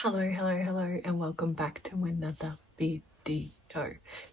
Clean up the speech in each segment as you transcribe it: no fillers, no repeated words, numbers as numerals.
Hello, and welcome back to another video.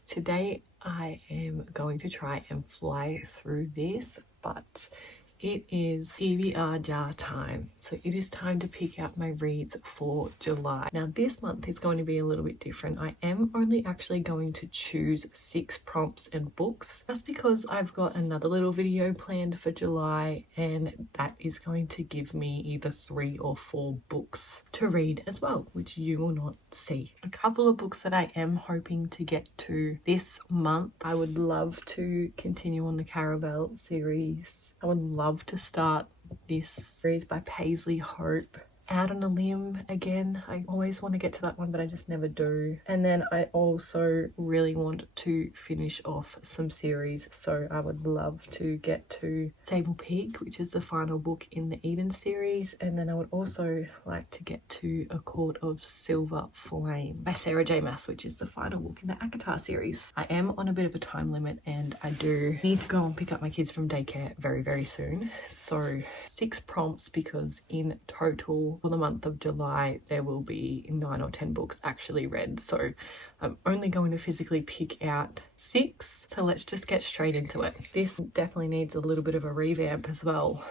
Today I am going to try and fly through this, but it is TBR jar time, so it is time to pick out my reads for July. Now this month is going to be a little bit different. I am only actually going to choose 6 prompts and books, just because I've got another little video planned for July, and that is going to give me either 3 or 4 books to read as well, which you will not see. A couple of books that I am hoping to get to this month. I would love to continue on the Caravel series. I would love to start this series by Paisley Hope. Out on a Limb again. I always want to get to that one, but I just never do. And then I also really want to finish off some series, so I would love to get to Sable Peak, which is the final book in the Eden series, and then I would also like to get to A Court of Silver Flame by Sarah J Maas, which is the final book in the Akatar series. I am on a bit of a time limit, and I do need to go and pick up my kids from daycare very soon, so 6 prompts, because in total for the month of July there will be 9 or 10 books actually read, so I'm only going to physically pick out 6. So let's just get straight into it. This definitely needs a little bit of a revamp as well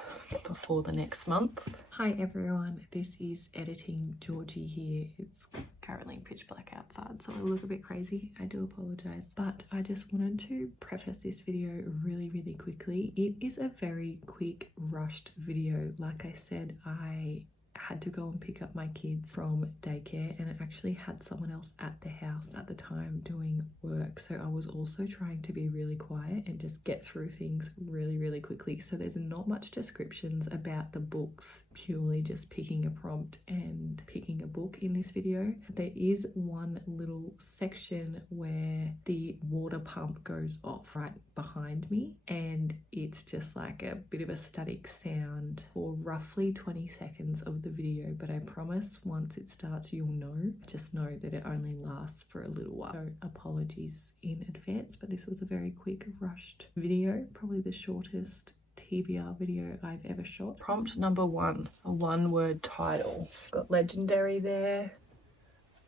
before the next month. Hi everyone, this is editing Jorji here. It's currently pitch black outside, so I look a bit crazy. I do apologize, but I just wanted to preface this video really quickly. It is a very quick rushed video. Like I said, I had to go and pick up my kids from daycare, and I actually had someone else at the house at the time doing work, so I was also trying to be really quiet and just get through things really quickly. So there's not much descriptions about the books, purely just picking a prompt and picking a book in this video. There is one little section where the water pump goes off right behind me, and it's just like a bit of a static sound for roughly 20 seconds of the video, but I promise once it starts you'll know. Just know that it only lasts for a little while, so apologies in advance, but this was a very quick rushed video, probably the shortest TBR video I've ever shot. Prompt number 1, a 1-word title. Got Legendary there,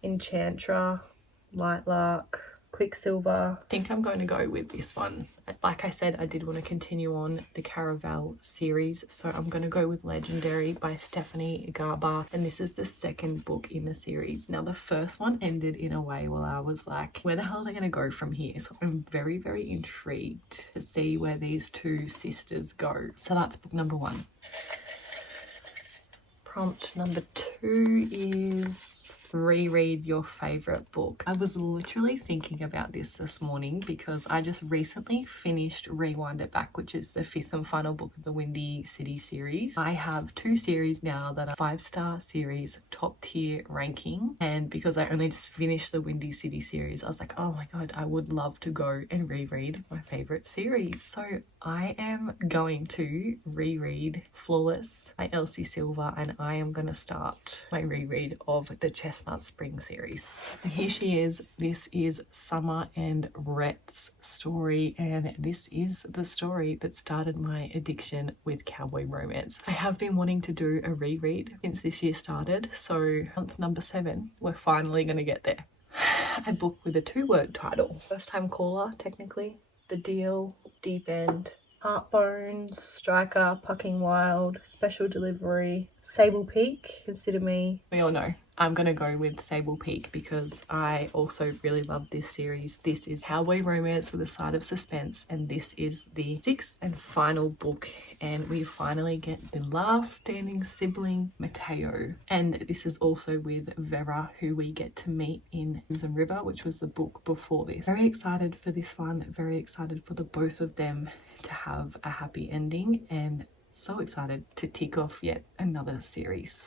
Enchantra, Lightlark, Quicksilver. I think I'm going to go with this one. Like I said, I did want to continue on the Caravel series, so I'm going to go with Legendary by Stephanie Garber, and this is the 2nd book in the series. Now the first one ended in a way where I was like, where the hell are they going to go from here? So I'm very intrigued to see where these 2 sisters go. So that's book number 1. Prompt number 2 is reread your favorite book. I was literally thinking about this morning because I just recently finished Rewind It Back, which is the 5th and final book of the Windy City series. I have 2 series now that are 5-star series, top tier ranking, and because I only just finished the Windy City series, I was like, oh my god, I would love to go and reread my favorite series. So I am going to reread Flawless by Elsie Silver, and I am going to start my reread of the Chestnut Spring series. And here she is. This is Summer and Rhett's story, and this is the story that started my addiction with cowboy romance. I have been wanting to do a reread since this year started, so month number 7, we're finally going to get there. A book with a 2-word title. First time caller, technically. The Deal, Deep End, Heartbones, Striker, Pucking Wild, Special Delivery, Sable Peak, Consider Me. We all know I'm gonna go with Sable Peak because I also really love this series. This is cowboy romance with a side of suspense, and this is the 6th and final book, and we finally get the last standing sibling, Mateo, and this is also with Vera, who we get to meet in Crimson River, which was the book before this. Very excited for this one, very excited for the both of them to have a happy ending, and so excited to tick off yet another series.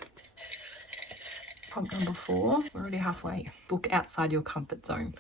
Prompt number 4, we're already halfway. Book outside your comfort zone.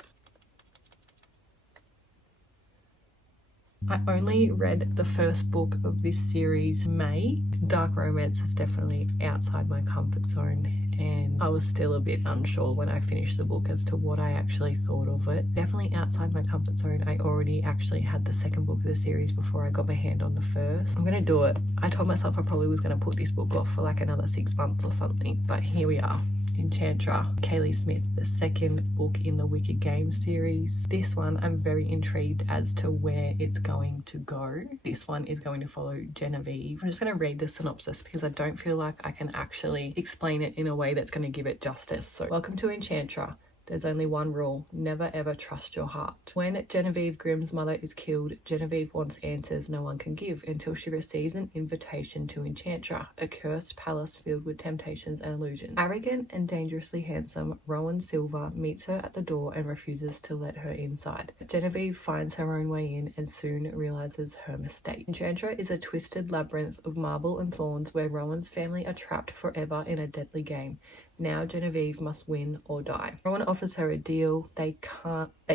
I only read the first book of this series in May. Dark romance is definitely outside my comfort zone, and I was still a bit unsure when I finished the book as to what I actually thought of it. Definitely outside my comfort zone. I already actually had the 2nd book of the series before I got my hand on the 1st. I'm gonna do it. I told myself I probably was gonna put this book off for like another 6 months or something, but here we are. Enchantra, Kaylee Smith, the second book in the Wicked Games series. This one I'm very intrigued as to where it's going to go. This one is going to follow Genevieve. I'm just going to read the synopsis because I don't feel like I can actually explain it in a way that's going to give it justice. So, welcome to Enchantra. There's only one rule: never ever trust your heart. When Genevieve Grimm's mother is killed, Genevieve wants answers no one can give until she receives an invitation to Enchantra, a cursed palace filled with temptations and illusions. Arrogant and dangerously handsome Rowan Silver meets her at the door and refuses to let her inside. Genevieve finds her own way in and soon realizes her mistake. Enchantra is a twisted labyrinth of marble and thorns where Rowan's family are trapped forever in a deadly game. Now Genevieve must win or die. Rowan offers her a deal. They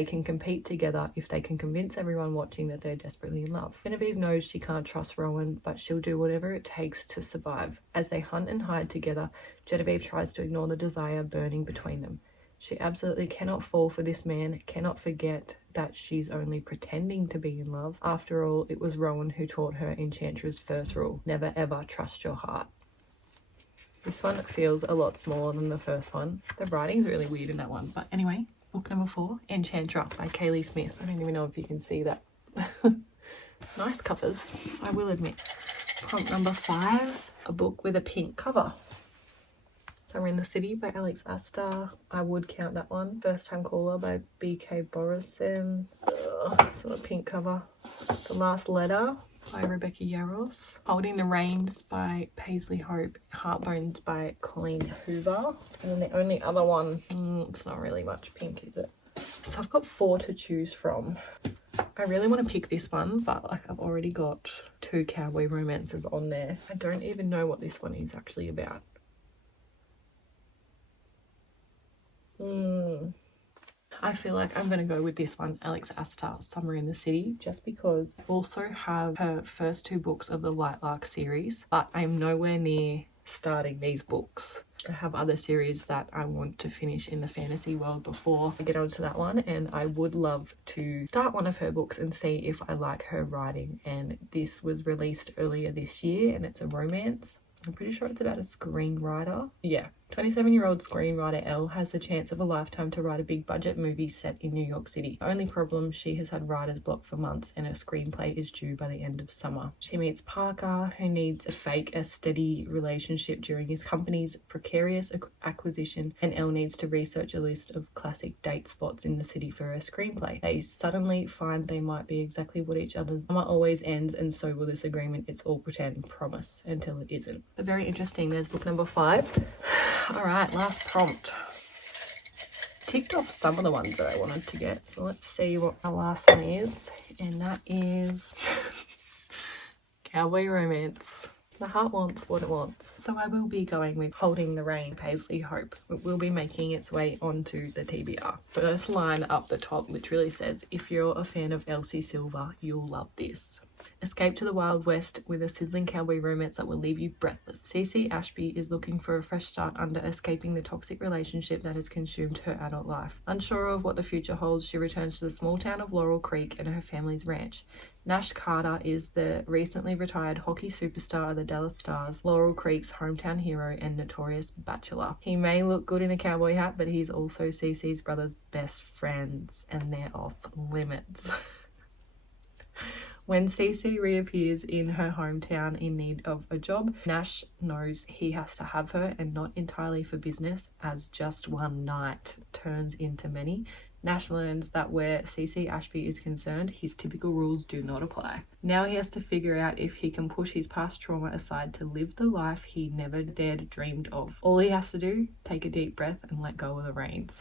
can compete together if they can convince everyone watching that they're desperately in love. Genevieve knows she can't trust Rowan, but she'll do whatever it takes to survive. As they hunt and hide together, Genevieve tries to ignore the desire burning between them. She absolutely cannot fall for this man, cannot forget that she's only pretending to be in love. After all, it was Rowan who taught her Enchantra's first rule: never ever trust your heart. This one feels a lot smaller than the first one. The writing's really weird in that one. But anyway, book number 4, Enchantra by Kaylee Smith. I don't even know if you can see that. Nice covers, I will admit. Prompt number 5, a book with a pink cover. Summer in the City by Alex Astor. I would count that one. First Time Caller by B.K. Borison. So a pink cover. The Last Letter by Rebecca Yarros. Holding the Reins by Paisley Hope. Heartbones by Colleen Hoover. And then the only other one, it's not really much pink, is it? So I've got 4 to choose from. I really want to pick this one, but like I've already got 2 cowboy romances on there. I don't even know what this one is actually about. I feel like I'm going to go with this one, Alex Astor, Summer in the City, just because I also have her first 2 books of the Lightlark series, but I'm nowhere near starting these books. I have other series that I want to finish in the fantasy world before I get onto that one, and I would love to start one of her books and see if I like her writing. And this was released earlier this year and it's a romance. I'm pretty sure it's about a screenwriter. Yeah. 27-year-old screenwriter Elle has the chance of a lifetime to write a big budget movie set in New York City. The only problem, she has had writer's block for months and her screenplay is due by the end of summer. She meets Parker, who needs to fake a steady relationship during his company's precarious acquisition, and Elle needs to research a list of classic date spots in the city for her screenplay. They suddenly find they might be exactly what each other's. Summer always ends, and so will this agreement. It's all pretend, promise, until it isn't. So very interesting. There's book number 5. All right, last prompt. Ticked off some of the ones that I wanted to get. So let's see what our last one is. And that is cowboy romance. The heart wants what it wants. So I will be going with Holding the Rein, Paisley Hope. It will be making its way onto the TBR. First line up the top literally says, if you're a fan of Elsie Silver, you'll love this. Escape to the Wild West with a sizzling cowboy romance that will leave you breathless. Cece Ashby is looking for a fresh start under escaping the toxic relationship that has consumed her adult life. Unsure of what the future holds, she returns to the small town of Laurel Creek and her family's ranch. Nash Carter is the recently retired hockey superstar of the Dallas Stars, Laurel Creek's hometown hero and notorious bachelor. He may look good in a cowboy hat, but he's also Cece's brother's best friends, and they're off limits. When Cece reappears in her hometown in need of a job, Nash knows he has to have her, and not entirely for business, as just one night turns into many. Nash learns that where Cece Ashby is concerned, his typical rules do not apply. Now he has to figure out if he can push his past trauma aside to live the life he never dared dreamed of. All he has to do, take a deep breath and let go of the reins.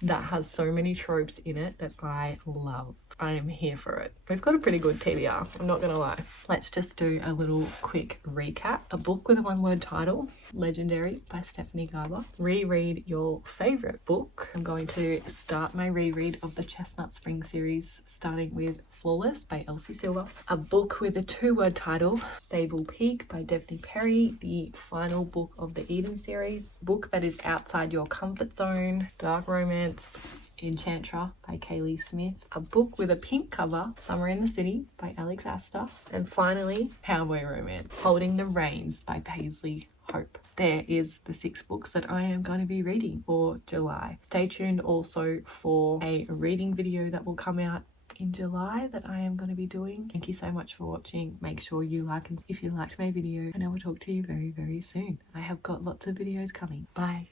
That has so many tropes in it that I love. I am here for it. We've got a pretty good TBR, I'm not gonna lie. Let's just do a little quick recap. A book with a 1-word title, Legendary by Stephanie Garber. Reread your favorite book. I'm going to start my reread of the Chestnut Spring series, starting with Flawless by Elsie Silver. A book with a 2-word title, Stable Peak by Daphne Perry, the final book of the Eden series. A book that is outside your comfort zone, dark romance, Enchantra by Kaylee Smith. A book with a pink cover, Summer in the City by Alex Astor. And finally, cowboy romance, Holding the Reins by Paisley hope. There is the 6 books that I am going to be reading for July. Stay tuned also for a reading video that will come out in July that I am going to be doing. Thank you so much for watching. Make sure you like and if you liked my video, and I will talk to you very, very soon. I have got lots of videos coming. Bye.